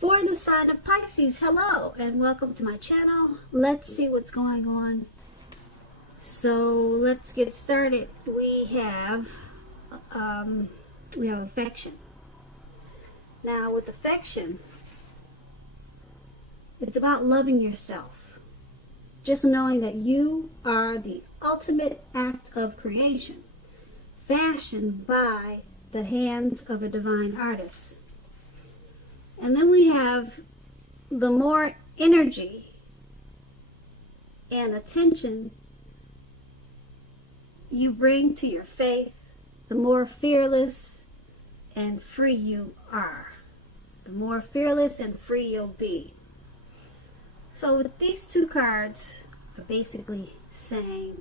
For the sign of Pisces, hello and welcome to my channel. Let's see what's going on. So let's get started. We have affection. Now with affection, it's about loving yourself. Just knowing that you are the ultimate act of creation, fashioned by the hands of a divine artist. And then we have the more energy and attention you bring to your faith, the more fearless and free you are. The more fearless and free you'll be. So with these two cards are basically saying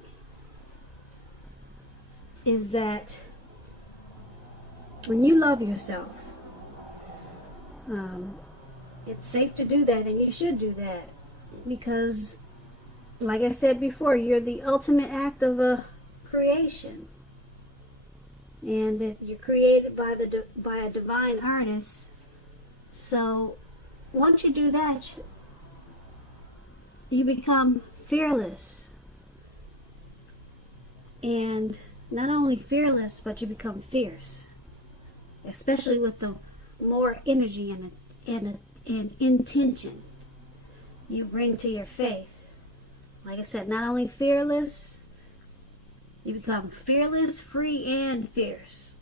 is that when you love yourself, it's safe to do that, and you should do that, because like I said before, you're the ultimate act of a creation, and that you're created by a divine artist. So once you do that, you become fearless, and not only fearless, but you become fierce, especially with the more energy and intention you bring to your faith. Like I said, not only fearless, you become fearless, free, and fierce.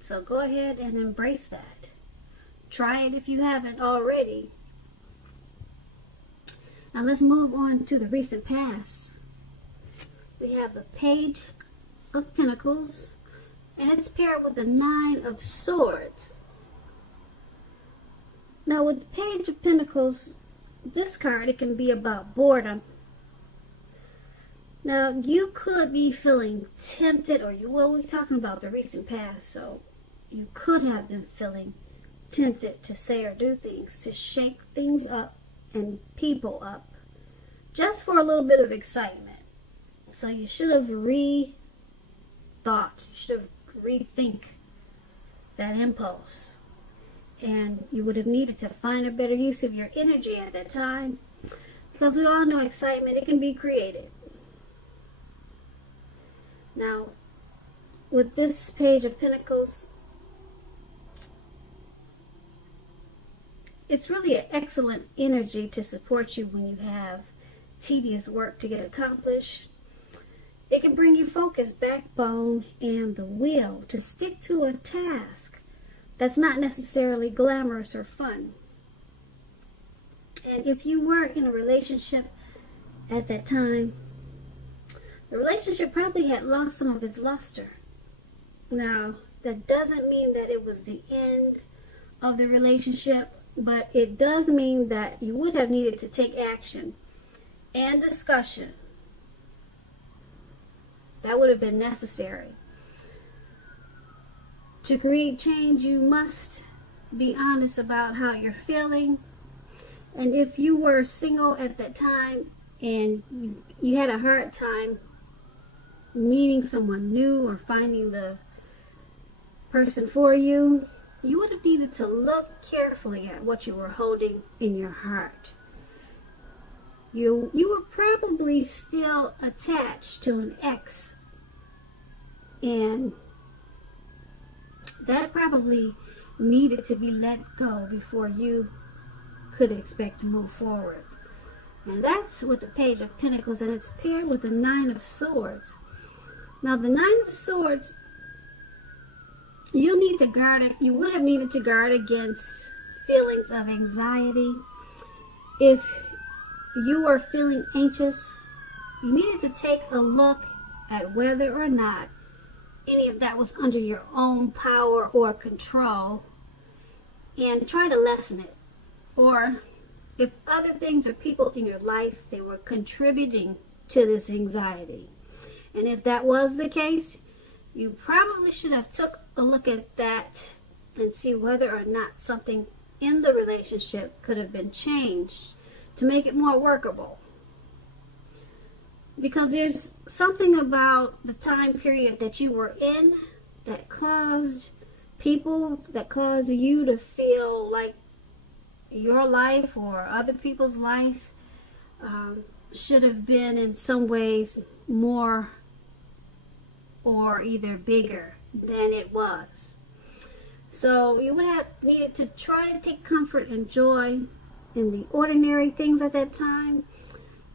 So go ahead and embrace that. Try it if you haven't already. Now let's move on to the recent past. We have the Page of Pentacles, and it's paired with the Nine of Swords. Now with the Page of Pentacles, this card, it can be about boredom. Now you could be feeling tempted, we're talking about the recent past, so you could have been feeling tempted to say or do things, to shake things up and people up, just for a little bit of excitement. So you should have rethought, you should have rethink that impulse. And you would have needed to find a better use of your energy at that time, because we all know excitement, it can be created. Now, with this Page of Pentacles, it's really an excellent energy to support you when you have tedious work to get accomplished. It can bring you focus, backbone, and the will to stick to a task that's not necessarily glamorous or fun. And if you were in a relationship at that time, the relationship probably had lost some of its luster. Now, that doesn't mean that it was the end of the relationship, but it does mean that you would have needed to take action and discussion. That would have been necessary. To create change, you must be honest about how you're feeling. And if you were single at that time and you had a hard time meeting someone new or finding the person for you, you would have needed to look carefully at what you were holding in your heart. You were probably still attached to an ex, and that probably needed to be let go before you could expect to move forward. And that's with the Page of Pentacles, and it's paired with the Nine of Swords. Now the Nine of Swords, you would have needed to guard against feelings of anxiety. If you were feeling anxious, you needed to take a look at whether or not any of that was under your own power or control, and try to lessen it. Or if other things or people in your life, they were contributing to this anxiety. And if that was the case, you probably should have took a look at that and see whether or not something in the relationship could have been changed to make it more workable. Because there's something about the time period that you were in that caused you to feel like your life or other people's life should have been in some ways more or either bigger than it was. So you would have needed to try to take comfort and joy in the ordinary things at that time,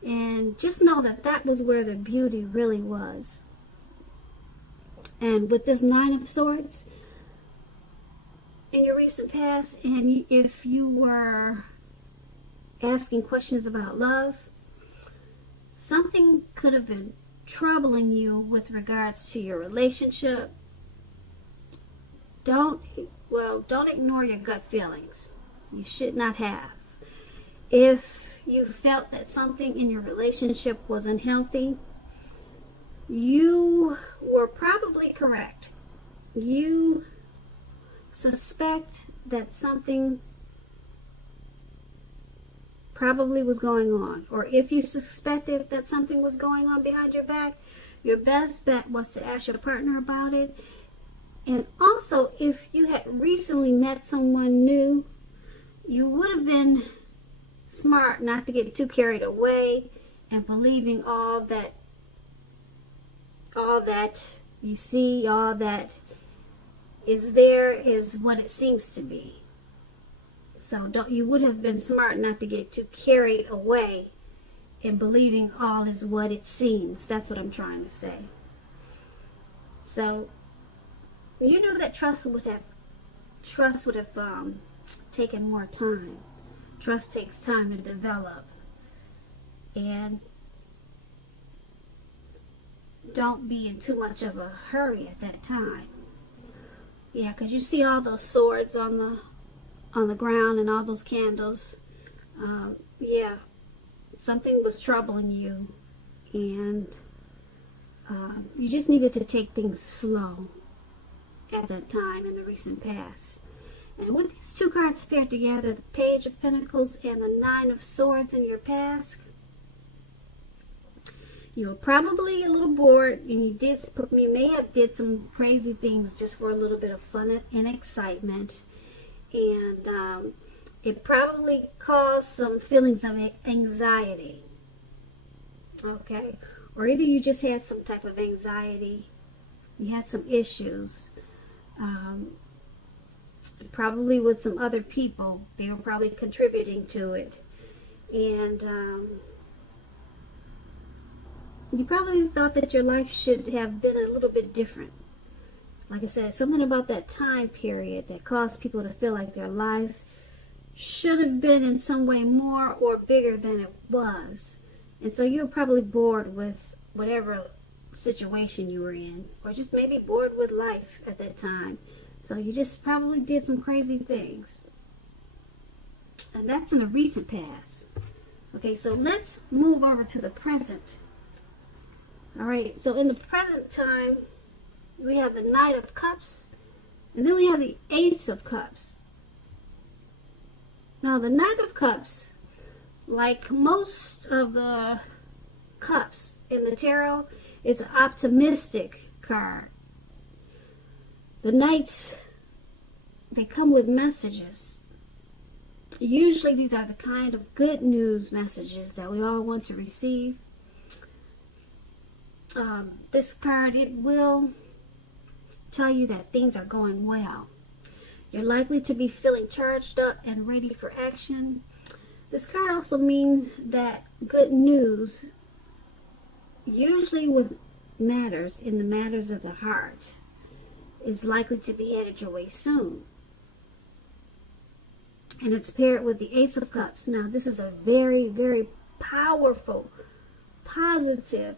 and just know that that was where the beauty really was. And with this Nine of Swords in your recent past, and if you were asking questions about love, something could have been troubling you with regards to your relationship. Don't ignore your gut feelings. You should not have. If you felt that something in your relationship was unhealthy, you were probably correct. You suspect that something probably was going on. Or if you suspected that something was going on behind your back, your best bet was to ask your partner about it. And also, if you had recently met someone new, you would have been smart not to get too carried away and believing all that you see, all that is there is what it seems to be. So you would have been smart not to get too carried away in believing all is what it seems. That's what I'm trying to say. So you know that trust would have taken more time. Trust takes time to develop. And don't be in too much of a hurry at that time. Yeah, because you see all those swords on the ground and all those candles. Yeah, something was troubling you, and you just needed to take things slow at that time in the recent past. And with these two cards paired together, the Page of Pentacles and the Nine of Swords in your past, you were probably a little bored, and you may have did some crazy things just for a little bit of fun and excitement, and it probably caused some feelings of anxiety. Okay, or either you just had some type of anxiety, you had some issues. Probably with some other people. They were probably contributing to it. And you probably thought that your life should have been a little bit different. Like I said, something about that time period that caused people to feel like their lives should have been in some way more or bigger than it was. And so you were probably bored with whatever situation you were in, or just maybe bored with life at that time. So you just probably did some crazy things. And that's in the recent past. Okay, so let's move over to the present. Alright, so in the present time, we have the Knight of Cups, and then we have the Ace of Cups. Now the Knight of Cups, like most of the cups in the tarot, is an optimistic card. The Knights, they come with messages. Usually these are the kind of good news messages that we all want to receive. This card, it will tell you that things are going well. You're likely to be feeling charged up and ready for action. This card also means that good news, usually with matters in the matters of the heart, is likely to be headed your way soon. And it's paired with the Ace of Cups. Now this is a very, very powerful, positive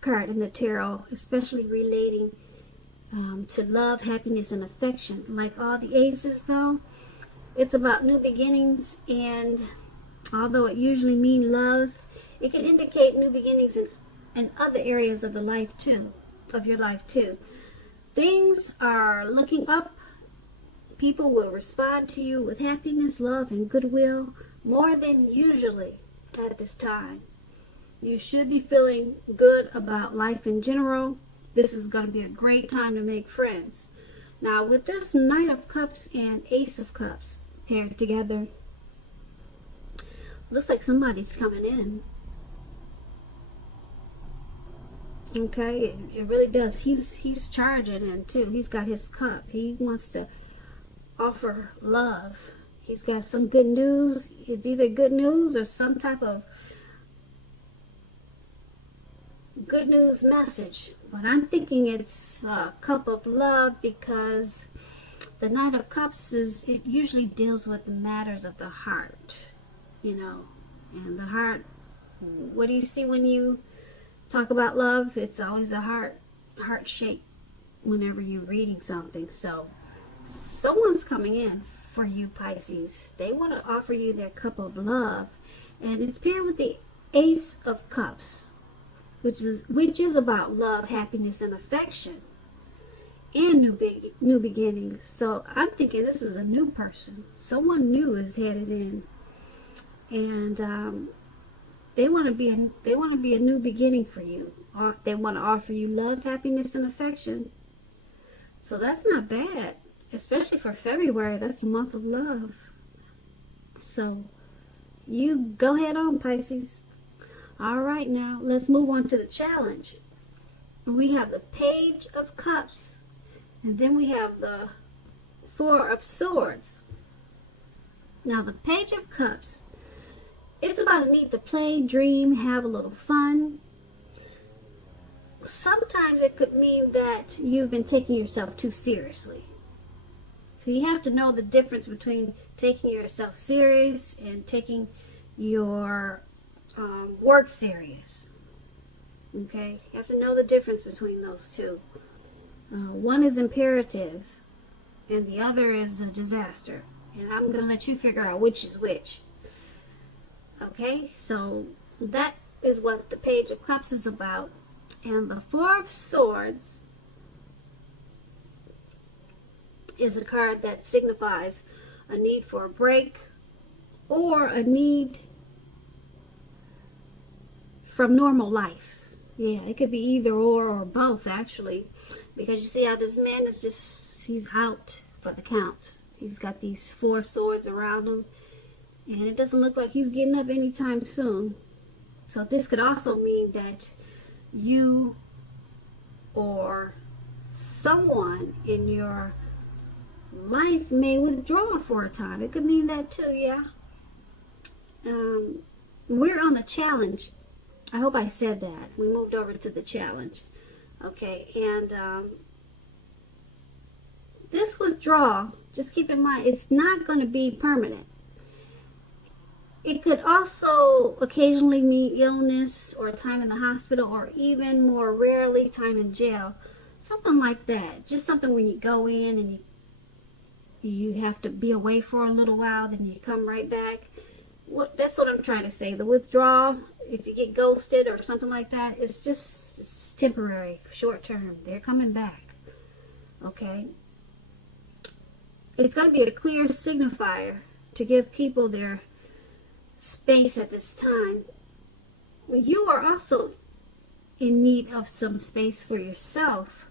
card in the tarot, especially relating to love, happiness, and affection. Like all the aces though, it's about new beginnings, and although it usually means love, it can indicate new beginnings in other areas of the life too, of your life too. Things are looking up. People will respond to you with happiness, love, and goodwill more than usually at this time. You should be feeling good about life in general. This is going to be a great time to make friends. Now with this Knight of Cups and Ace of Cups paired together, Looks like somebody's coming in. Okay, it really does. He's charging in too. He's got his cup. He wants to offer love. He's got some good news. It's either good news or some type of good news message. But I'm thinking it's a cup of love, because the Knight of Cups it usually deals with the matters of the heart, you know. And the heart, what do you see when you talk about love? It's always a heart shape whenever you're reading something. So someone's coming in for you, Pisces. They want to offer you their cup of love, and it's paired with the Ace of Cups, which is about love, happiness, and affection, and new beginnings. So I'm thinking this is a new person. Someone new is headed in, and they want to be a new beginning for you. Or they want to offer you love, happiness, and affection. So that's not bad, especially for February. That's a month of love. So you go ahead on, Pisces. All right, now let's move on to the challenge. We have the Page of Cups, and then we have the Four of Swords. Now the Page of Cups, it's about a need to play, dream, have a little fun. Sometimes it could mean that you've been taking yourself too seriously. So you have to know the difference between taking yourself serious and taking your work serious. Okay, you have to know the difference between those two. One is imperative and the other is a disaster, and I'm going to let you figure out which is which. Okay, so that is what the Page of Cups is about. And the Four of Swords is a card that signifies a need for a break or a need from normal life. Yeah, it could be either or both, actually, because you see how this man is he's out for the count. He's got these four swords around him, and it doesn't look like he's getting up anytime soon. So this could also mean that you or someone in your life may withdraw for a time. It could mean that too, yeah. We're on the challenge. I hope I said that. We moved over to the challenge. Okay, and this withdrawal, just keep in mind, it's not going to be permanent. It could also occasionally mean illness or time in the hospital, or even more rarely time in jail. Something like that. Just something when you go in and you have to be away for a little while, then you come right back. That's what I'm trying to say. The withdrawal, if you get ghosted or something like that, it's temporary, short term. They're coming back. Okay? It's going to be a clear signifier to give people their space at this time. You are also in need of some space for yourself.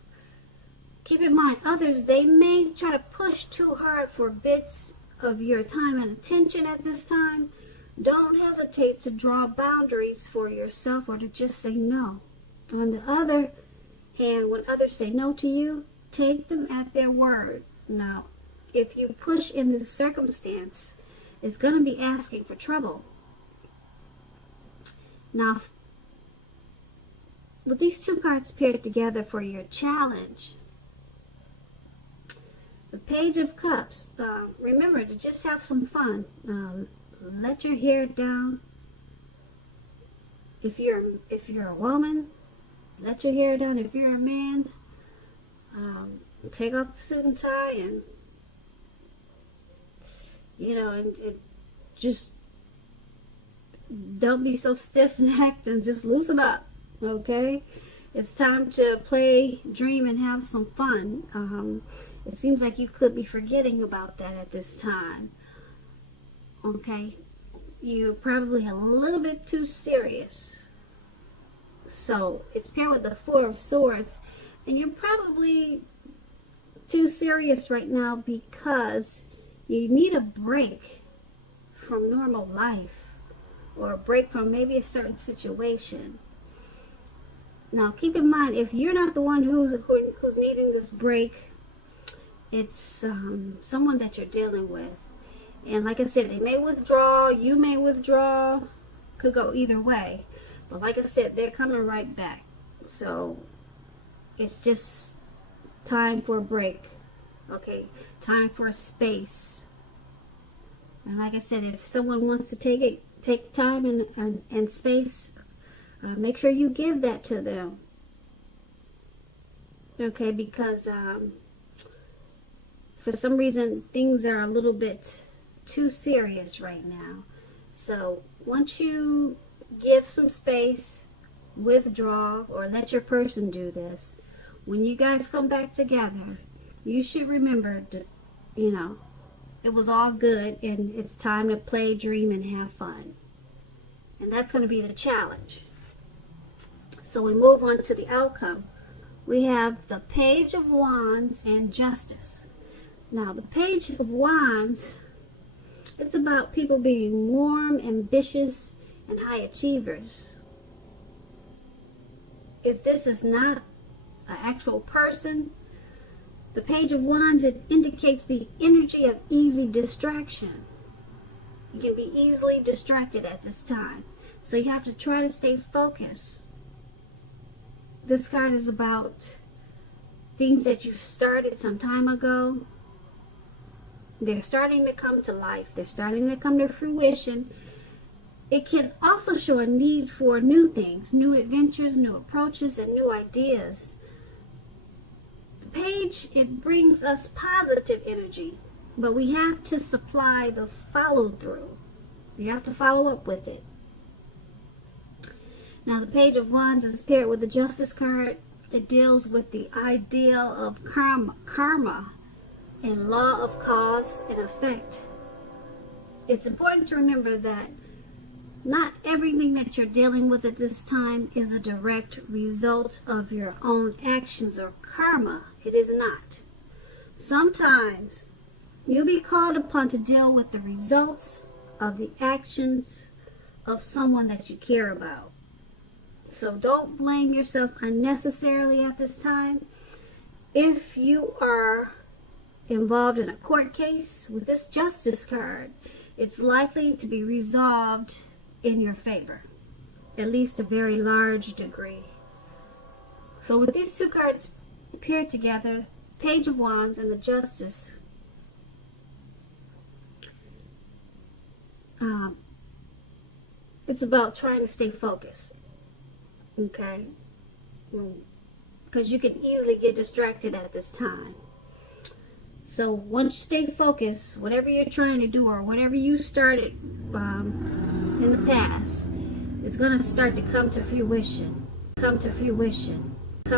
Keep in mind, others, they may try to push too hard for bits of your time and attention at this time. Don't hesitate to draw boundaries for yourself or to just say no. On the other hand, when others say no to you, take them at their word. Now, if you push in this circumstance, it's going to be asking for trouble. Now, with these two cards paired together for your challenge, the Page of Cups, remember to just have some fun. Let your hair down. If you're a woman, let your hair down. If you're a man, take off the suit and tie, and and just don't be so stiff-necked, and just loosen up. Okay, it's time to play, dream, and have some fun. It seems like you could be forgetting about that at this time. Okay, you're probably a little bit too serious. So it's paired with the Four of Swords, and you're probably too serious right now because you need a break from normal life. or a break from maybe a certain situation. Now, keep in mind, if you're not the one who's needing this break, it's someone that you're dealing with. And like I said, they may withdraw, you may withdraw, could go either way. But like I said, they're coming right back. So it's just time for a break. Okay, time for a space. And like I said, if someone wants to take time and space, make sure you give that to them. Okay, because for some reason things are a little bit too serious right now. So once you give some space, withdraw, or let your person do this, when you guys come back together, you should remember to, it was all good and it's time to play, dream, and have fun. And that's going to be the challenge. So we move on to the outcome. We have the Page of Wands and Justice. Now, the Page of Wands, it's about people being warm, ambitious, and high achievers. If this is not an actual person, the Page of Wands, it indicates the energy of easy distraction. You can be easily distracted at this time. So you have to try to stay focused. This card is about things that you started some time ago. They're starting to come to life. They're starting to come to fruition. It can also show a need for new things, new adventures, new approaches, and new ideas. The page, it brings us positive energy, but we have to supply the follow-through. You have to follow up with it. Now, the Page of Wands is paired with the Justice card. It deals with the ideal of karma and law of cause and effect. It's important to remember that not everything that you're dealing with at this time is a direct result of your own actions or karma. It is not. Sometimes you'll be called upon to deal with the results of the actions of someone that you care about. So don't blame yourself unnecessarily at this time. If you are involved in a court case with this Justice card, it's likely to be resolved in your favor, at least a very large degree. So with these two cards paired together, Page of Wands and the Justice, it's about trying to stay focused. Okay, because you can easily get distracted at this time. So once you stay focused, whatever you're trying to do or whatever you started in the past, it's going to start to come to fruition.